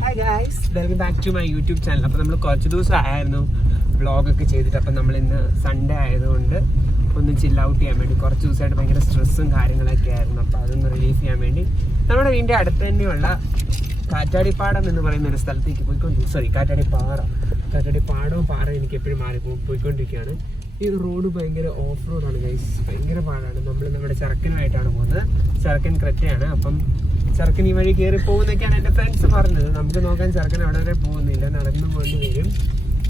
Hi guys, welcome back to my YouTube channel. അപ്പോൾ നമ്മൾ കുറച്ച് ദിവസം ആയിരുന്നു വ്ളോഗൊക്കെ ചെയ്തിട്ട്. അപ്പം നമ്മൾ ഇന്ന് സൺഡേ ആയതുകൊണ്ട് ഒന്ന് ചില്ല് ഔട്ട് ചെയ്യാൻ വേണ്ടി കുറച്ച് ദിവസമായിട്ട് ഭയങ്കര സ്ട്രെസ്സും കാര്യങ്ങളൊക്കെ ആയിരുന്നു. അപ്പോൾ അതൊന്ന് റിലീഫ് ചെയ്യാൻ വേണ്ടി നമ്മുടെ വീടിൻ്റെ അടുത്ത് തന്നെയുള്ള കാറ്റാടിപ്പാടം എന്ന് പറയുന്ന ഒരു സ്ഥലത്തേക്ക് കാറ്റാടിപ്പാടവും പാറ എനിക്ക് എപ്പോഴും പോയിക്കൊണ്ടിരിക്കുകയാണ്. ഈ റോഡ് ഭയങ്കര ഓഫ് റോഡാണ് ഗൈസ്, ഭയങ്കര പാടാണ്. നമ്മൾ നമ്മുടെ ചെറുക്കനുമായിട്ടാണ് പോകുന്നത്. ചെറുക്കൻ ക്രെറ്റയാണ്. അപ്പം ചെറുക്കൻ ഈ വഴി കയറി പോകുന്നൊക്കെയാണ് എൻ്റെ ഫ്രണ്ട്സ് പറഞ്ഞത്. നമുക്ക് നോക്കാൻ ചെറുക്കൻ അവിടെ വരെ പോകുന്നില്ല, നടന്നു പോകേണ്ടി വരും.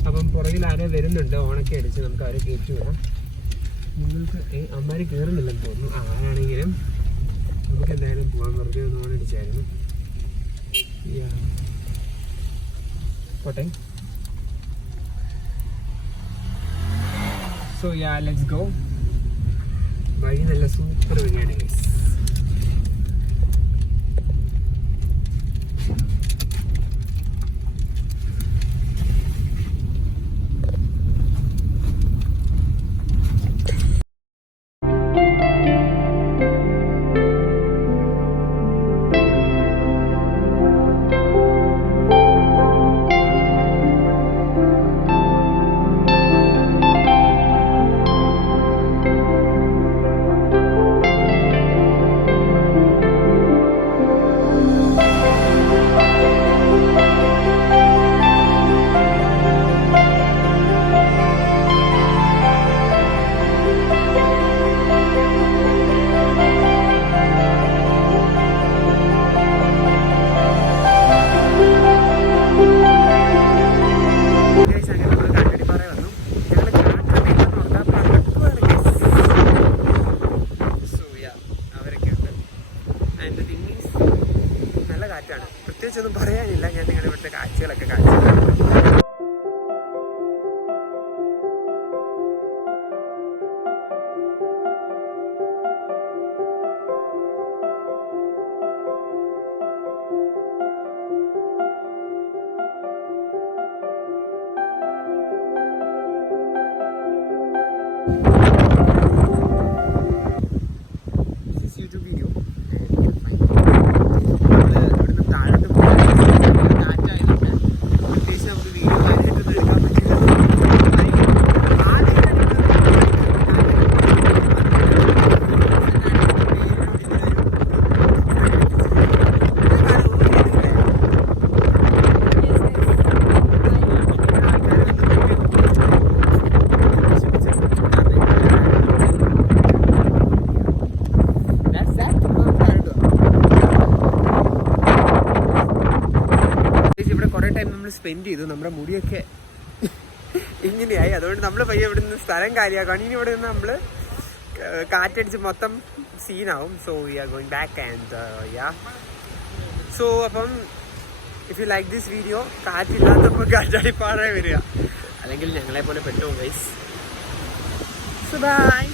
അപ്പം പുറകിൽ ആരോ വരുന്നുണ്ട്, ഓണൊക്കെ അടിച്ച് നമുക്ക് അവരെ കയറ്റി വിടാം. നിങ്ങൾക്ക് അമ്മമാർ കയറുന്നില്ലെന്ന് തോന്നുന്നു. ആരാണെങ്കിലും നമുക്ക് എന്തായാലും പോകാൻ വെറുതെ ഒന്ന് ഓണടിച്ചായിരുന്നു. പോട്ടെ. So let's go. വഴി നല്ല സൂപ്പർ വഴിയാണ് ഗൈസ്. പ്രത്യേകിച്ചൊന്നും പറയാനില്ല. ഞാൻ നിങ്ങളുടെ ഇവിടുത്തെ കാഴ്ചകളൊക്കെ കാണിച്ചു. സ്പെൻഡ് ചെയ്തു. നമ്മുടെ മുടിയൊക്കെ ഇങ്ങനെയായി. അതുകൊണ്ട് നമ്മൾ പയ്യെ ഇവിടെ നിന്ന് സ്ഥലം കാര്യമാക്കണം. ഇനി ഇവിടെ നിന്ന് നമ്മൾ കാറ്റടിച്ച് മൊത്തം സീനാവും. So we are going back and so അപ്പം if you like this video, കാറ്റില്ലാത്തപ്പോൾ കാറ്റാടിപ്പാറ വരിക, അല്ലെങ്കിൽ ഞങ്ങളെ പോലെ പെട്ടുപോകും ഗൈസ്. So by.